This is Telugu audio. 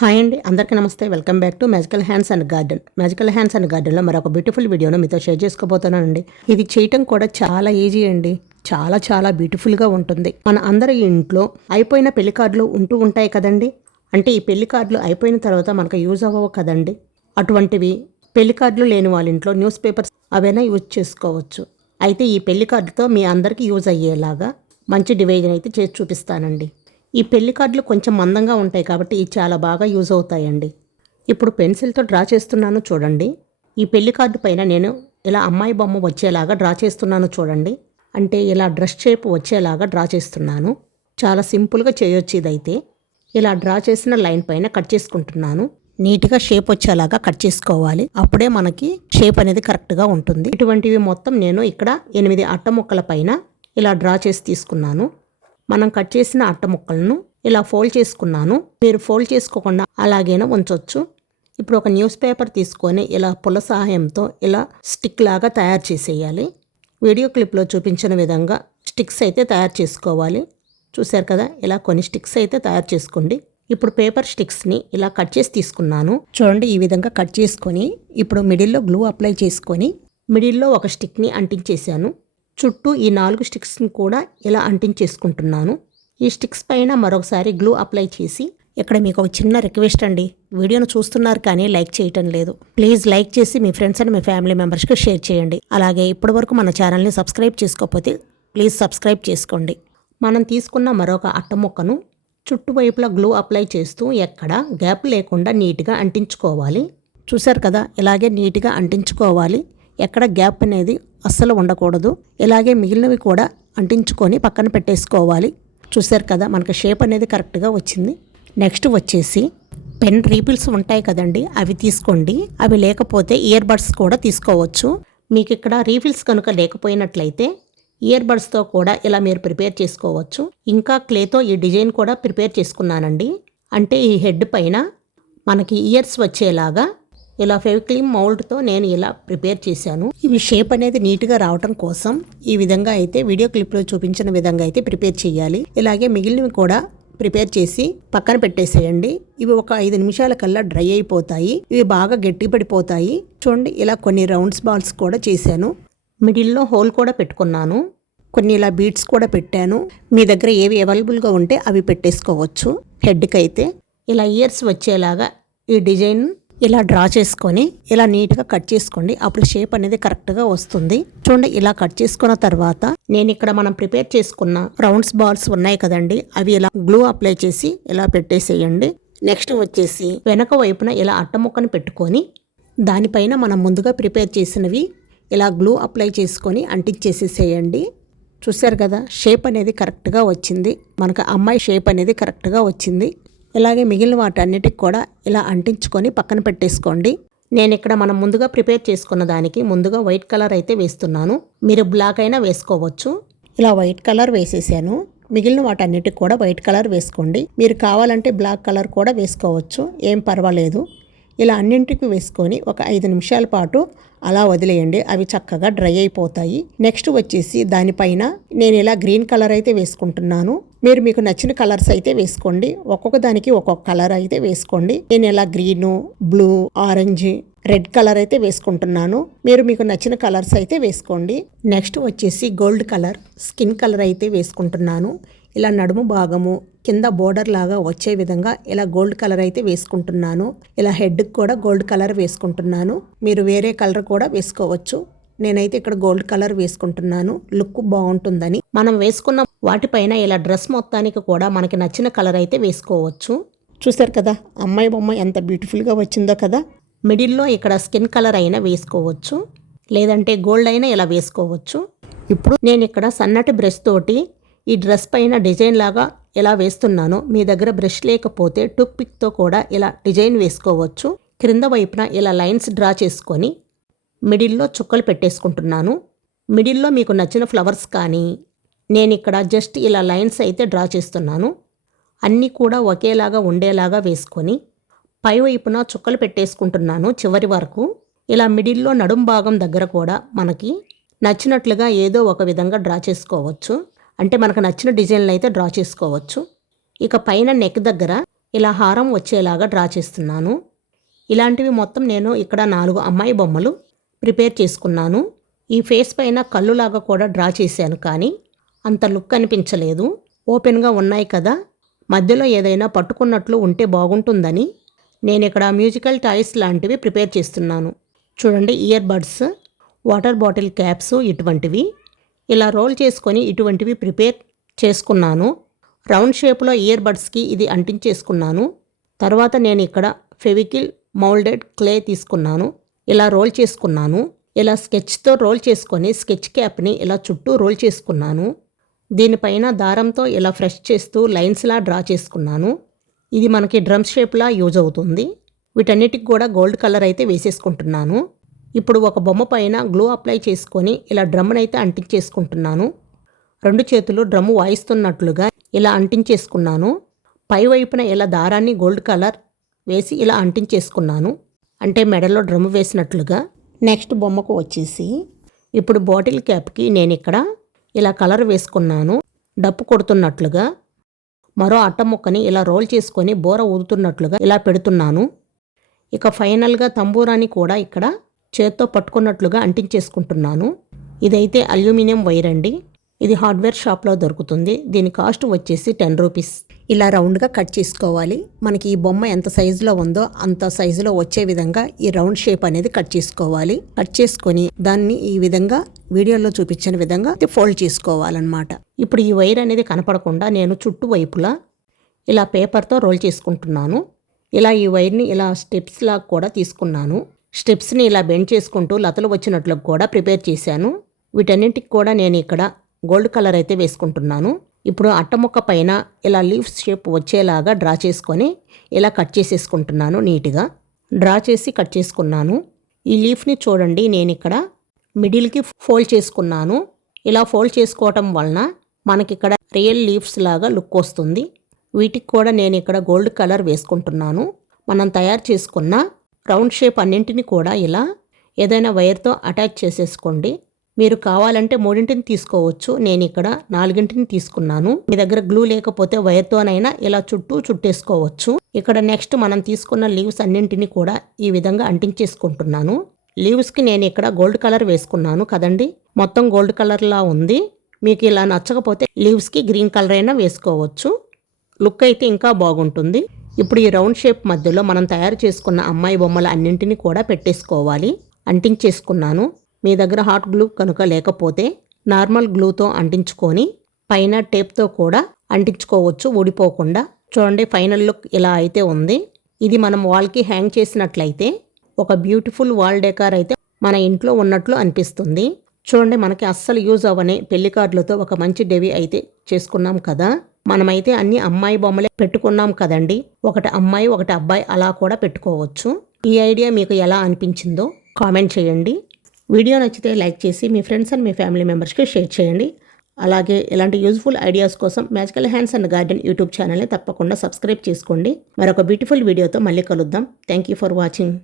హాయ్ అండి, అందరికీ నమస్తే. Welcome back to magical hands and garden. Magical hands and గార్డెన్లో మరొక బ్యూటిఫుల్ వీడియోను మీతో షేర్ చేసుకోబోతున్నానండి. ఇది చేయటం కూడా చాలా ఈజీ అండి. చాలా చాలా బ్యూటిఫుల్గా ఉంటుంది. మన అందరి ఇంట్లో అయిపోయిన పెళ్లి కార్డులు ఉంటూ ఉంటాయి కదండి. అంటే ఈ పెళ్లి కార్డులు అయిపోయిన తర్వాత మనకు యూజ్ అవ్వవు కదండి. అటువంటివి పెళ్లి కార్డులు లేని వాళ్ళ ఇంట్లో న్యూస్ పేపర్స్ అవైనా యూజ్ చేసుకోవచ్చు. అయితే ఈ పెళ్లి కార్డుతో మీ అందరికీ యూజ్ అయ్యేలాగా మంచి డివైజన్ అయితే చేసి చూపిస్తానండి. ఈ పెళ్లి కార్డులు కొంచెం మందంగా ఉంటాయి కాబట్టి ఇవి చాలా బాగా యూజ్ అవుతాయండి. ఇప్పుడు పెన్సిల్తో డ్రా చేస్తున్నాను చూడండి. ఈ పెళ్లి కార్డు పైన నేను ఇలా అమ్మాయి బొమ్మ వచ్చేలాగా డ్రా చేస్తున్నాను చూడండి. అంటే ఇలా డ్రెస్ షేప్ వచ్చేలాగా డ్రా చేస్తున్నాను. చాలా సింపుల్గా చేయొచ్చు ఇదైతే. ఇలా డ్రా చేసిన లైన్ పైన కట్ చేసుకుంటున్నాను. నీట్గా షేప్ వచ్చేలాగా కట్ చేసుకోవాలి. అప్పుడే మనకి షేప్ అనేది కరెక్ట్గా ఉంటుంది. ఇటువంటివి మొత్తం నేను ఇక్కడ 8 అట్ట ముక్కల పైన ఇలా డ్రా చేసి తీసుకున్నాను. మనం కట్ చేసిన అట్ట ముక్కలను ఇలా ఫోల్డ్ చేసుకున్నాను. మీరు ఫోల్డ్ చేసుకోకుండా అలాగైనా ఉంచవచ్చు. ఇప్పుడు ఒక న్యూస్ పేపర్ తీసుకొని ఇలా పుల్ల సహాయంతో ఇలా స్టిక్ లాగా తయారు చేసేయాలి. వీడియో క్లిప్లో చూపించిన విధంగా స్టిక్స్ అయితే తయారు చేసుకోవాలి. చూశారు కదా, ఇలా కొన్ని స్టిక్స్ అయితే తయారు చేసుకోండి. ఇప్పుడు పేపర్ స్టిక్స్ని ఇలా కట్ చేసి తీసుకున్నాను చూడండి. ఈ విధంగా కట్ చేసుకొని ఇప్పుడు మిడిల్లో గ్లూ అప్లై చేసుకొని మిడిల్లో ఒక స్టిక్ని అంటించేశాను. చుట్టూ ఈ 4 స్టిక్స్ని కూడా ఇలా అంటించేసుకుంటున్నాను. ఈ స్టిక్స్ పైన మరొకసారి గ్లూ అప్లై చేసి ఇక్కడ మీకు ఒక చిన్న రిక్వెస్ట్ అండి. వీడియోను చూస్తున్నారు కానీ లైక్ చేయటం లేదు. ప్లీజ్ లైక్ చేసి మీ ఫ్రెండ్స్ అండ్ మీ ఫ్యామిలీ మెంబర్స్కి షేర్ చేయండి. అలాగే ఇప్పటివరకు మన ఛానల్ని సబ్స్క్రైబ్ చేసుకోకపోతే ప్లీజ్ సబ్స్క్రైబ్ చేసుకోండి. మనం తీసుకున్న మరొక అట్ట ముక్కను చుట్టువైపులా గ్లూ అప్లై చేస్తూ ఎక్కడ గ్యాప్ లేకుండా నీట్గా అంటించుకోవాలి. చూశారు కదా, ఇలాగే నీట్గా అంటించుకోవాలి. ఎక్కడ గ్యాప్ అనేది అస్సలు ఉండకూడదు. ఇలాగే మిగిలినవి కూడా అంటించుకొని పక్కన పెట్టేసుకోవాలి. చూశారు కదా, మనకు షేప్ అనేది కరెక్ట్గా వచ్చింది. నెక్స్ట్ వచ్చేసి పెన్ రీఫిల్స్ ఉంటాయి కదండి, అవి తీసుకోండి. అవి లేకపోతే ఇయర్ బడ్స్ కూడా తీసుకోవచ్చు. మీకు ఇక్కడ రీఫిల్స్ కనుక లేకపోయినట్లయితే ఇయర్ బడ్స్తో కూడా ఇలా మీరు ప్రిపేర్ చేసుకోవచ్చు. ఇంకా క్లేతో ఈ డిజైన్ కూడా ప్రిపేర్ చేసుకున్నానండి. అంటే ఈ హెడ్ పైన మనకి ఇయర్స్ వచ్చేలాగా ఇలా ఫెవిక్రీమ్ మౌల్డ్తో నేను ఇలా ప్రిపేర్ చేశాను. ఇవి షేప్ అనేది నీట్గా రావటం కోసం ఈ విధంగా అయితే వీడియో క్లిప్లో చూపించిన విధంగా అయితే ప్రిపేర్ చేయాలి. ఇలాగే మిగిలినవి కూడా ప్రిపేర్ చేసి పక్కన పెట్టేసేయండి. ఇవి ఒక 5 నిమిషాల కల్లా డ్రై అయిపోతాయి. ఇవి బాగా గట్టి పడిపోతాయి. చూడండి, ఇలా కొన్ని రౌండ్స్ బాల్స్ కూడా చేశాను. మిడిల్లో హోల్ కూడా పెట్టుకున్నాను. కొన్ని ఇలా బీడ్స్ కూడా పెట్టాను. మీ దగ్గర ఏవి అవైలబుల్గా ఉంటే అవి పెట్టేసుకోవచ్చు. హెడ్కి అయితే ఇలా ఇయర్స్ వచ్చేలాగా ఈ డిజైన్ ఇలా డ్రా చేసుకొని ఇలా నీట్గా కట్ చేసుకోండి. అప్పుడు షేప్ అనేది కరెక్ట్గా వస్తుంది. చూడండి, ఇలా కట్ చేసుకున్న తర్వాత నేను ఇక్కడ మనం ప్రిపేర్ చేసుకున్న రౌండ్స్ బాల్స్ ఉన్నాయి కదండి, అవి ఇలా గ్లూ అప్లై చేసి ఇలా పెట్టేసేయండి. నెక్స్ట్ వచ్చేసి వెనక వైపున ఇలా అట్ట ముక్కను పెట్టుకొని దానిపైన మనం ముందుగా ప్రిపేర్ చేసినవి ఇలా గ్లూ అప్లై చేసుకొని అంటించేసేసేయండి. చూశారు కదా, షేప్ అనేది కరెక్ట్గా వచ్చింది. మనకు అమ్మాయి షేప్ అనేది కరెక్ట్గా వచ్చింది. ఇలాగే మిగిలిన వాటన్నిటికి కూడా ఇలా అంటించుకొని పక్కన పెట్టేసుకోండి. నేను ఇక్కడ మనం ముందుగా ప్రిపేర్ చేసుకున్న దానికి ముందుగా వైట్ కలర్ అయితే వేస్తున్నాను. మీరు బ్లాక్ అయినా వేసుకోవచ్చు. ఇలా వైట్ కలర్ వేసేసాను. మిగిలిన వాటన్నిటికి కూడా వైట్ కలర్ వేసుకోండి. మీరు కావాలంటే బ్లాక్ కలర్ కూడా వేసుకోవచ్చు, ఏం పర్వాలేదు. ఇలా అన్నింటికి వేసుకొని ఒక 5 నిమిషాల పాటు అలా వదిలేయండి. అవి చక్కగా డ్రై అయిపోతాయి. నెక్స్ట్ వచ్చేసి దానిపైన నేను ఇలా గ్రీన్ కలర్ అయితే వేసుకుంటున్నాను. మీరు మీకు నచ్చిన కలర్స్ అయితే వేసుకోండి. ఒక్కొక్క దానికి ఒక్కొక్క కలర్ అయితే వేసుకోండి. నేను ఇలా green, blue, orange, red colour అయితే వేసుకుంటున్నాను. మీరు మీకు నచ్చిన కలర్స్ అయితే వేసుకోండి. నెక్స్ట్ వచ్చేసి గోల్డ్ కలర్, స్కిన్ కలర్ అయితే వేసుకుంటున్నాను. ఇలా నడుము భాగము కింద బోర్డర్ లాగా వచ్చే విధంగా ఇలా గోల్డ్ కలర్ అయితే వేసుకుంటున్నాను. ఇలా హెడ్కి కూడా గోల్డ్ కలర్ వేసుకుంటున్నాను. మీరు వేరే కలర్ కూడా వేసుకోవచ్చు. నేనైతే ఇక్కడ గోల్డ్ కలర్ వేసుకుంటున్నాను, లుక్ బాగుంటుందని. మనం వేసుకున్న వాటిపైన ఇలా డ్రెస్ మొత్తానికి కూడా మనకి నచ్చిన కలర్ అయితే వేసుకోవచ్చు. చూసారు కదా, అమ్మాయి బొమ్మ ఎంత బ్యూటిఫుల్గా వచ్చిందో కదా. మిడిల్లో ఇక్కడ స్కిన్ కలర్ అయినా వేసుకోవచ్చు, లేదంటే గోల్డ్ అయినా ఇలా వేసుకోవచ్చు. ఇప్పుడు నేను ఇక్కడ సన్నటి బ్రష్ తోటి ఈ డ్రెస్ పైన డిజైన్ లాగా ఎలా వేస్తున్నానో, మీ దగ్గర బ్రష్ లేకపోతే టూత్ పిక్తో కూడా ఇలా డిజైన్ వేసుకోవచ్చు. క్రింద వైపున ఇలా లైన్స్ డ్రా చేసుకొని మిడిల్లో చుక్కలు పెట్టేసుకుంటున్నాను. మిడిల్లో మీకు నచ్చిన ఫ్లవర్స్ కానీ, నేను ఇక్కడ జస్ట్ ఇలా లైన్స్ అయితే డ్రా చేస్తున్నాను. అన్నీ కూడా ఒకేలాగా ఉండేలాగా వేసుకొని పై వైపున చుక్కలు పెట్టేసుకుంటున్నాను చివరి వరకు. ఇలా మిడిల్లో నడుం భాగం దగ్గర కూడా మనకి నచ్చినట్లుగా ఏదో ఒక విధంగా డ్రా చేసుకోవచ్చు. అంటే మనకు నచ్చిన డిజైన్లు అయితే డ్రా చేసుకోవచ్చు. ఇక పైన నెక్ దగ్గర ఇలా హారం వచ్చేలాగా డ్రా చేస్తున్నాను. ఇలాంటివి మొత్తం నేను ఇక్కడ 4 అమ్మాయి బొమ్మలు ప్రిపేర్ చేసుకున్నాను. ఈ ఫేస్ పైన కళ్ళులాగా కూడా డ్రా చేశాను, కానీ అంత లుక్ అనిపించలేదు. ఓపెన్గా ఉన్నాయి కదా, మధ్యలో ఏదైనా పట్టుకున్నట్లు ఉంటే బాగుంటుందని నేను ఇక్కడ మ్యూజికల్ టాయ్స్ లాంటివి ప్రిపేర్ చేస్తున్నాను. చూడండి, ear buds, water bottle caps, ఇటువంటివి ఇలా రోల్ చేసుకొని ఇటువంటివి ప్రిపేర్ చేసుకున్నాను. రౌండ్ షేప్లో ఇయర్ బడ్స్కి ఇది అంటించేసుకున్నాను. తర్వాత నేను ఇక్కడ ఫెవికిల్ మౌల్డెడ్ క్లే తీసుకున్నాను. ఇలా రోల్ చేసుకున్నాను. ఇలా స్కెచ్తో రోల్ చేసుకొని స్కెచ్ క్యాప్ని ఇలా చుట్టూ రోల్ చేసుకున్నాను. దీనిపైన దారంతో ఇలా ఫ్రెష్ చేస్తూ లైన్స్లా డ్రా చేసుకున్నాను. ఇది మనకి డ్రమ్ షేప్లా యూజ్ అవుతుంది. వీటన్నిటికి కూడా గోల్డ్ కలర్ అయితే వేసేసుకుంటున్నాను. ఇప్పుడు ఒక బొమ్మ పైన గ్లూ అప్లై చేసుకొని ఇలా డ్రమ్ని అయితే అంటించేసుకుంటున్నాను. 2 చేతులు డ్రమ్ము వాయిస్తున్నట్లుగా ఇలా అంటించేసుకున్నాను. పై వైపున ఇలా దారాన్ని గోల్డ్ కలర్ వేసి ఇలా అంటించేసుకున్నాను, అంటే మెడలో డ్రమ్ము వేసినట్లుగా. నెక్స్ట్ బొమ్మకు వచ్చేసి ఇప్పుడు బాటిల్ క్యాప్కి నేను ఇక్కడ ఇలా కలర్ వేసుకున్నాను, డప్పు కొడుతున్నట్లుగా. మరో అట్ట ముక్కని ఇలా రోల్ చేసుకొని బోర ఊదుతున్నట్లుగా ఇలా పెడుతున్నాను. ఇక ఫైనల్గా తంబూరాన్ని కూడా ఇక్కడ చేత్తో పట్టుకున్నట్లుగా అంటించేసుకుంటున్నాను. ఇదైతే అల్యూమినియం వైర్ అండి. ఇది హార్డ్వేర్ షాప్లో దొరుకుతుంది. దీని కాస్ట్ వచ్చేసి 10 రూపీస్. ఇలా రౌండ్గా కట్ చేసుకోవాలి. మనకి ఈ బొమ్మ ఎంత సైజులో ఉందో అంత సైజులో వచ్చే విధంగా ఈ రౌండ్ షేప్ అనేది కట్ చేసుకోవాలి. కట్ చేసుకొని దాన్ని ఈ విధంగా వీడియోలో చూపించిన విధంగా ఫోల్డ్ చేసుకోవాలన్నమాట. ఇప్పుడు ఈ వైర్ అనేది కనపడకుండా నేను చుట్టూ వైపులా ఇలా పేపర్తో రోల్ చేసుకుంటున్నాను. ఇలా ఈ వైర్ని ఇలా స్టెప్స్ లాగా కూడా తీసుకున్నాను. స్టెప్స్ని ఇలా బెండ్ చేసుకుంటూ లతలు వచ్చినట్లు కూడా ప్రిపేర్ చేశాను. వీటన్నింటికి కూడా నేను ఇక్కడ గోల్డ్ కలర్ అయితే వేసుకుంటున్నాను. ఇప్పుడు అట్టముక్క పైన ఇలా లీవ్స్ షేప్ వచ్చేలాగా డ్రా చేసుకొని ఇలా కట్ చేసేసుకుంటున్నాను. నీట్గా డ్రా చేసి కట్ చేసుకున్నాను. ఈ లీఫ్ని చూడండి, నేను ఇక్కడ మిడిల్కి ఫోల్డ్ చేసుకున్నాను. ఇలా ఫోల్డ్ చేసుకోవటం వలన మనకి ఇక్కడ రియల్ లీవ్స్ లాగా లుక్ వస్తుంది. వీటికి కూడా నేను ఇక్కడ గోల్డ్ కలర్ వేసుకుంటున్నాను. మనం తయారు చేసుకున్న రౌండ్ షేప్ అన్నింటిని కూడా ఇలా ఏదైనా వైర్తో అటాచ్ చేసేసుకోండి. మీరు కావాలంటే 3 తీసుకోవచ్చు. నేను ఇక్కడ 4 తీసుకున్నాను. మీ దగ్గర గ్లూ లేకపోతే వైర్తోనైనా ఇలా చుట్టూ చుట్టేసుకోవచ్చు. ఇక్కడ నెక్స్ట్ మనం తీసుకున్న లీవ్స్ అన్నింటినీ కూడా ఈ విధంగా అంటించేసుకుంటున్నాను. లీవ్స్కి నేను ఇక్కడ గోల్డ్ కలర్ వేసుకున్నాను కదండి, మొత్తం గోల్డ్ కలర్లా ఉంది. మీకు ఇలా నచ్చకపోతే లీవ్స్కి గ్రీన్ కలర్ అయినా వేసుకోవచ్చు. లుక్ అయితే ఇంకా బాగుంటుంది. ఇప్పుడు ఈ రౌండ్ షేప్ మధ్యలో మనం తయారు చేసుకున్న అమ్మాయి బొమ్మల అన్నింటినీ కూడా పెట్టేసుకోవాలి. అంటించేసుకున్నాను. మీ దగ్గర హాట్ గ్లూ కనుక లేకపోతే నార్మల్ గ్లూతో అంటించుకొని పైన టేప్తో కూడా అంటించుకోవచ్చు ఊడిపోకుండా. చూడండి, ఫైనల్ లుక్ ఇలా అయితే ఉంది. ఇది మనం వాల్కి హ్యాంగ్ చేసినట్లయితే ఒక బ్యూటిఫుల్ వాల్ డెకార్ అయితే మన ఇంట్లో ఉన్నట్లు అనిపిస్తుంది. చూడండి, మనకి అస్సలు యూజ్ అవ్వని పెళ్లి కార్డులతో ఒక మంచి డెవి అయితే చేసుకున్నాం కదా. మనమైతే అన్ని అమ్మాయి బొమ్మలే పెట్టుకున్నాం కదండి. ఒకటి అమ్మాయి ఒకటి అబ్బాయి అలా కూడా పెట్టుకోవచ్చు. ఈ ఐడియా మీకు ఎలా అనిపించిందో కామెంట్ చేయండి. వీడియో నచ్చితే లైక్ చేసి మీ ఫ్రెండ్స్ అండ్ మీ ఫ్యామిలీ మెంబర్స్కి షేర్ చేయండి. అలాగే ఇలాంటి యూజ్ఫుల్ ఐడియాస్ కోసం magical hands and garden YouTube ఛానల్ని తప్పకుండా సబ్స్క్రైబ్ చేసుకోండి. మరొక బ్యూటిఫుల్ వీడియోతో మళ్ళీ కలుద్దాం. Thank you for watching.